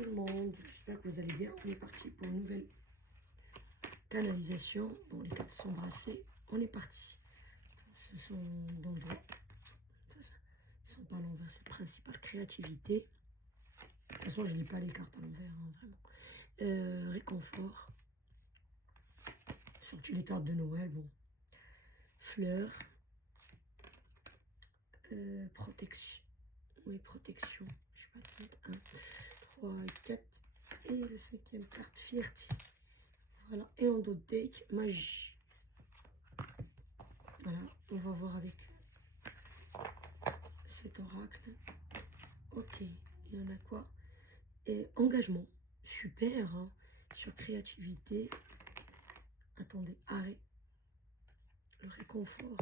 tout le monde, j'espère que vous allez bien. On est parti pour une nouvelle canalisation. Bon, les cartes sont brassées, on est parti. Ce sont dans le droit. Ils ne sont pas à l'envers, c'est le principal. Créativité. De toute façon, je ne lis pas les cartes à l'envers, hein, vraiment. Réconfort. Surtout les cartes de Noël, bon. Fleurs. Protection. Oui, protection. Je sais pas, peut-être 1, 3, 4. Et le cinquième carte, fierté. Voilà, et en dos de deck, magie. Voilà, on va voir avec cet oracle. Ok, il y en a quoi? Et engagement, super, hein, sur créativité. Attendez, arrêt. Le réconfort.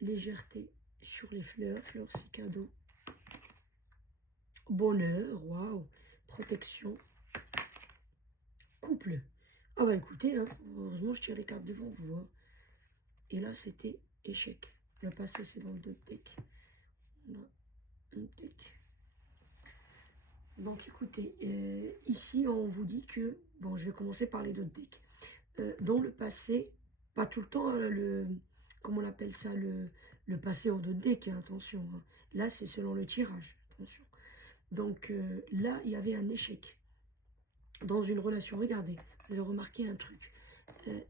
Légèreté sur les fleurs. Fleurs, c'est cadeau. Bonheur, waouh. Protection. Couple. Ah bah écoutez, hein, heureusement je tire les cartes devant vous. Hein. Et là, c'était échec. Le passé, c'est dans le deck. On a un deck. Donc écoutez, ici on vous dit que, bon je vais commencer par les deux decks. Dans le passé, pas tout le temps, comment on appelle ça, le passé en deux decks, hein, attention. Hein. Là c'est selon le tirage, attention. Donc là il y avait un échec dans une relation. Regardez, vous allez remarquer un truc.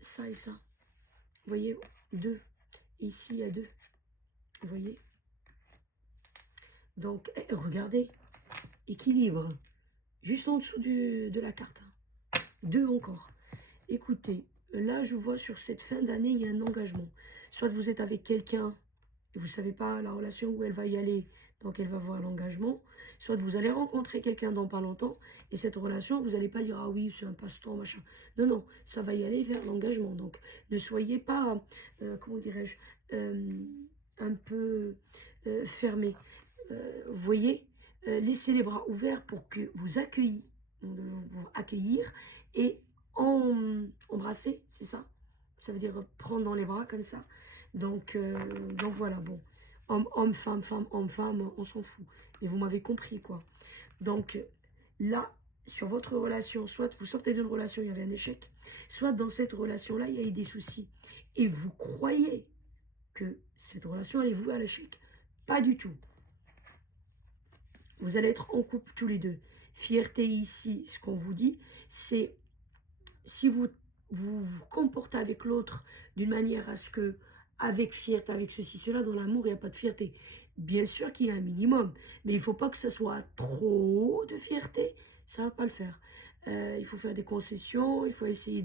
Ça et ça, vous voyez, deux. Ici il y a deux, vous voyez. Donc regardez, équilibre. Juste en dessous de la carte. Deux encore. Écoutez, là, je vois sur cette fin d'année, il y a un engagement. Soit vous êtes avec quelqu'un et vous ne savez pas la relation où elle va y aller, donc elle va voir l'engagement. Soit vous allez rencontrer quelqu'un dans pas longtemps et cette relation, vous n'allez pas dire « Ah oui, c'est un passe-temps, machin ». Non, non, ça va y aller vers l'engagement. Donc, ne soyez pas, comment dirais-je, un peu fermé. Vous voyez, laissez les bras ouverts pour que vous accueillir et embrasser, c'est ça. Ça veut dire prendre dans les bras comme ça. Donc voilà, bon. Homme, femme, femme, homme, femme, on s'en fout. Mais vous m'avez compris, quoi. Donc là, sur votre relation, soit vous sortez d'une relation, il y avait un échec, soit dans cette relation-là, il y a eu des soucis. Et vous croyez que cette relation allait vous à l'échec. Pas du tout. Vous allez être en couple tous les deux. Fierté ici, ce qu'on vous dit, c'est si vous comportez avec l'autre d'une manière à ce que, avec fierté, avec ceci, cela, dans l'amour, il n'y a pas de fierté. Bien sûr qu'il y a un minimum, mais il ne faut pas que ce soit trop de fierté, ça ne va pas le faire. Il faut faire des concessions, il faut essayer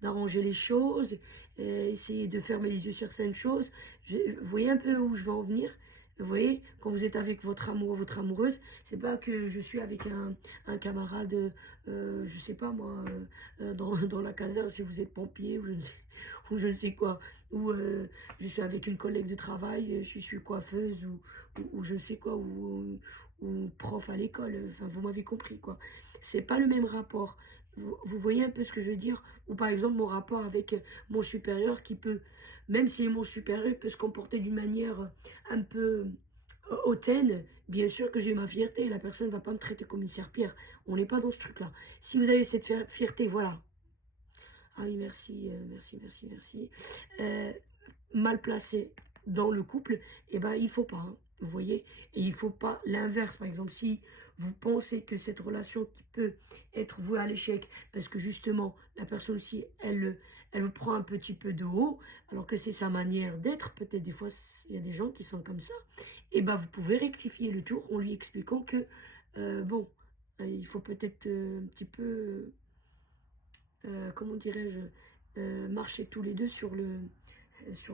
d'arranger les choses, essayer de fermer les yeux sur certaines choses. Vous voyez un peu où je veux en venir? Vous voyez, quand vous êtes avec votre amoureux, votre amoureuse, c'est pas que je suis avec un camarade, je sais pas moi, dans la caserne, si vous êtes pompier ou je ne sais quoi, ou je suis avec une collègue de travail, je suis coiffeuse ou je ne sais quoi, ou prof à l'école, enfin vous m'avez compris quoi. C'est pas le même rapport. Vous voyez un peu ce que je veux dire? Ou par exemple mon rapport avec mon supérieur qui peut, même si mon supérieur peut se comporter d'une manière un peu hautaine, bien sûr que j'ai ma fierté, la personne ne va pas me traiter comme une serpillère. On n'est pas dans ce truc-là. Si vous avez cette fierté, voilà. Ah oui, merci, merci, merci, merci. Mal placé dans le couple, eh ben, il faut pas, hein, vous voyez. Et il faut pas l'inverse. Par exemple, si vous pensez que cette relation qui peut être vouée à l'échec, parce que justement, la personne aussi, elle vous prend un petit peu de haut, alors que c'est sa manière d'être, peut-être des fois, il y a des gens qui sont comme ça, et ben, vous pouvez rectifier le tour en lui expliquant que, bon, il faut peut-être un petit peu, comment dirais-je, marcher tous les deux sur le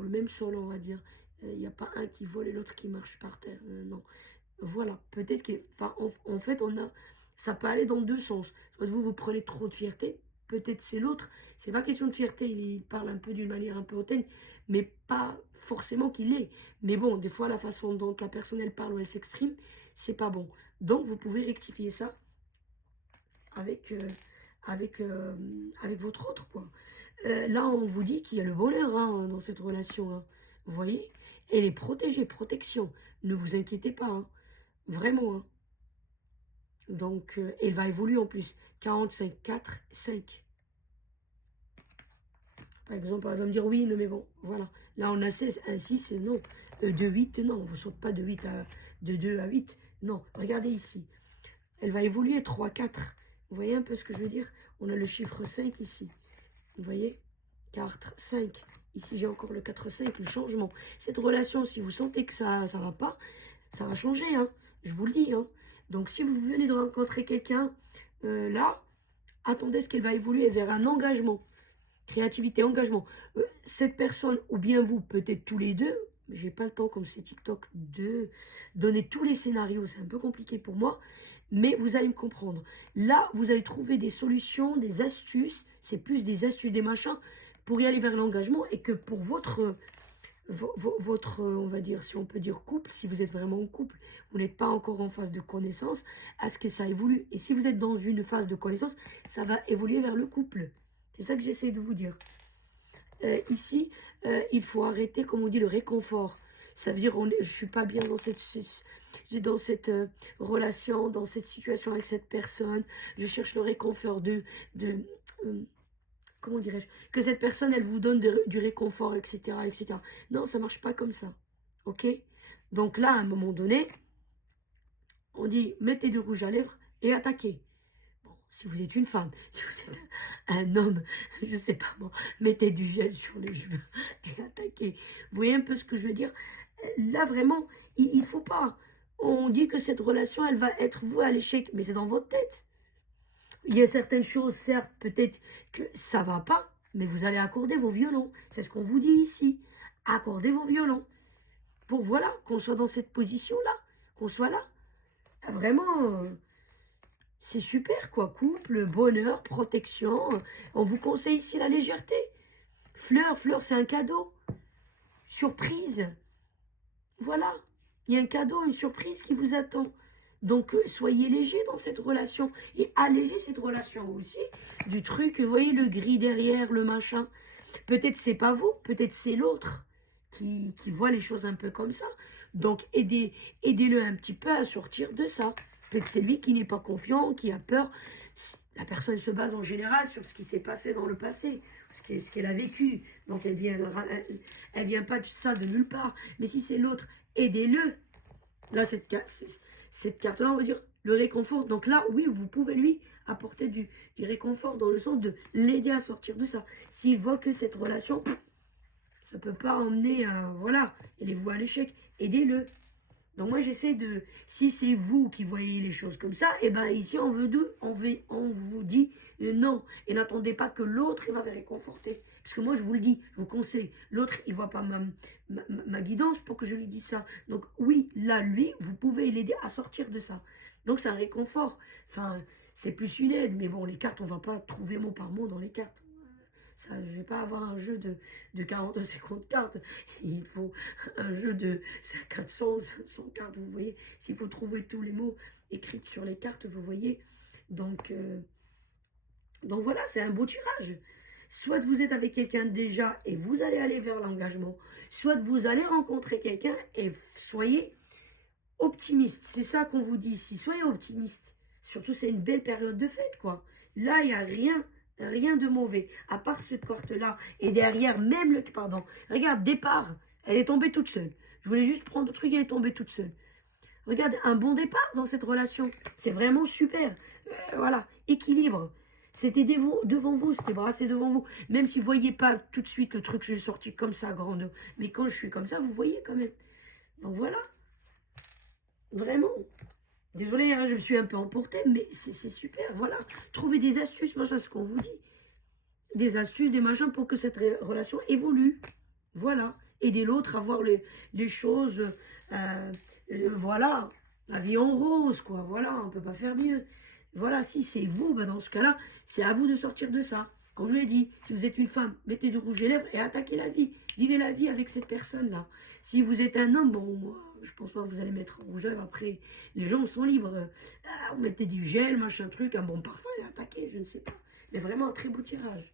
même sol, on va dire. Il n'y a pas un qui vole et l'autre qui marche par terre. Non. Voilà. Peut-être que, enfin, en fait, ça peut aller dans deux sens. Soit vous prenez trop de fierté, peut-être c'est l'autre. C'est pas question de fierté, il parle un peu d'une manière un peu hautaine, mais pas forcément qu'il l'est. Mais bon, des fois, la façon dont la personne, elle parle ou elle s'exprime, c'est pas bon. Donc, vous pouvez rectifier ça avec, avec votre autre, quoi. Là, on vous dit qu'il y a le bonheur hein, dans cette relation. Hein. Vous voyez? Elle est protégée, protection. Ne vous inquiétez pas. Hein. Vraiment. Hein. Donc, elle va évoluer en plus. 45, 4, 5. Par exemple, elle va me dire oui, non, mais bon, voilà. Là, on a 16, un 6, non. De 8, non. On ne saute pas de 2 à 8. Non, regardez ici. Elle va évoluer 3, 4. Vous voyez un peu ce que je veux dire? On a le chiffre 5 ici. Vous voyez? 4, 5. Ici, j'ai encore le 4, 5, le changement. Cette relation, si vous sentez que ça ne va pas, ça va changer, hein. Je vous le dis, hein. Donc, si vous venez de rencontrer quelqu'un, là, attendez ce qu'elle va évoluer vers un engagement. Créativité, engagement. Cette personne, ou bien vous, peut-être tous les deux, j'ai pas le temps, comme c'est TikTok, de donner tous les scénarios. C'est un peu compliqué pour moi, mais vous allez me comprendre. Là, vous allez trouver des solutions, des astuces. C'est plus des astuces, des machins, pour y aller vers l'engagement. Et que pour votre, on va dire, si on peut dire couple, si vous êtes vraiment en couple, vous n'êtes pas encore en phase de connaissance, à ce que ça évolue. Et si vous êtes dans une phase de connaissance, ça va évoluer vers le couple. C'est ça que j'essaie de vous dire. Ici, il faut arrêter, comme on dit, le réconfort. Ça veut dire, je ne suis pas bien dans cette relation, dans cette situation avec cette personne. Je cherche le réconfort comment dirais-je, que cette personne, elle vous donne du réconfort, etc., etc. Non, ça ne marche pas comme ça. Ok? Donc là, à un moment donné, on dit, mettez du rouge à lèvres et attaquez. Si vous êtes une femme, si vous êtes un homme, je sais pas moi, mettez du gel sur les cheveux et attaquez. Vous voyez un peu ce que je veux dire? Là, vraiment, il ne faut pas. On dit que cette relation, elle va être vouée à l'échec, mais c'est dans votre tête. Il y a certaines choses, certes, peut-être que ça va pas, mais vous allez accorder vos violons. C'est ce qu'on vous dit ici. Accordez vos violons. Pour, voilà, qu'on soit dans cette position-là, qu'on soit là. Vraiment... c'est super, quoi. Couple, bonheur, protection. On vous conseille ici la légèreté. Fleur, c'est un cadeau. Surprise. Voilà. Il y a un cadeau, une surprise qui vous attend. Donc, soyez léger dans cette relation. Et allégez cette relation aussi. Du truc, vous voyez, le gris derrière, le machin. Peut-être c'est pas vous, peut-être c'est l'autre qui voit les choses un peu comme ça. Donc, aidez-le un petit peu à sortir de ça. Peut-être c'est lui qui n'est pas confiant, qui a peur. La personne se base en général sur ce qui s'est passé dans le passé, ce qu'elle a vécu. Donc elle vient pas de ça de nulle part. Mais si c'est l'autre, aidez-le. Là, cette carte-là, on va dire le réconfort. Donc là, oui, vous pouvez lui apporter du réconfort dans le sens de l'aider à sortir de ça. S'il voit que cette relation, ça ne peut pas emmener à, voilà, elle est vouée à l'échec, aidez-le. Donc moi j'essaie de, si c'est vous qui voyez les choses comme ça, et bien ici on vous dit non. Et n'attendez pas que l'autre il va vous réconforter. Parce que moi je vous le dis, je vous conseille, l'autre il ne voit pas ma guidance pour que je lui dise ça. Donc oui, là lui, vous pouvez l'aider à sortir de ça. Donc c'est un réconfort. Enfin, c'est plus une aide, mais bon, les cartes, on ne va pas trouver mot par mot dans les cartes. Ça, je ne vais pas avoir un jeu de 40 ou 50 cartes. Il faut un jeu de 400, 500 cartes, vous voyez. S'il faut trouver tous les mots écrits sur les cartes, vous voyez. Donc voilà, c'est un beau tirage. Soit vous êtes avec quelqu'un déjà et vous allez aller vers l'engagement. Soit vous allez rencontrer quelqu'un et soyez optimiste. C'est ça qu'on vous dit ici. Soyez optimiste. Surtout, c'est une belle période de fête, quoi. Là, il n'y a rien de mauvais, à part cette carte-là. Et derrière, même le... Pardon. Regarde, départ. Elle est tombée toute seule. Je voulais juste prendre le truc, elle est tombée toute seule. Regarde, un bon départ dans cette relation. C'est vraiment super. Voilà, équilibre. C'était devant vous, c'était brassé devant vous. Même si vous ne voyez pas tout de suite le truc que j'ai sorti comme ça, grande. Mais quand je suis comme ça, vous voyez quand même. Donc voilà. Vraiment. Désolée, hein, je me suis un peu emportée, mais c'est super, voilà. Trouvez des astuces, machin, ce qu'on vous dit. Des astuces, des machins pour que cette relation évolue. Voilà. Aider l'autre à voir les choses, voilà. La vie en rose, quoi. Voilà, on ne peut pas faire mieux. Voilà, si c'est vous, ben dans ce cas-là, c'est à vous de sortir de ça. Comme je l'ai dit, si vous êtes une femme, mettez du rouge à lèvres et attaquez la vie. Vivez la vie avec cette personne-là. Si vous êtes un homme, bon, moi, je pense pas que vous allez mettre rouge à lèvres. Après, les gens sont libres. Vous mettez du gel, machin truc, un bon parfum et attaquez, je ne sais pas. Mais vraiment un très beau tirage.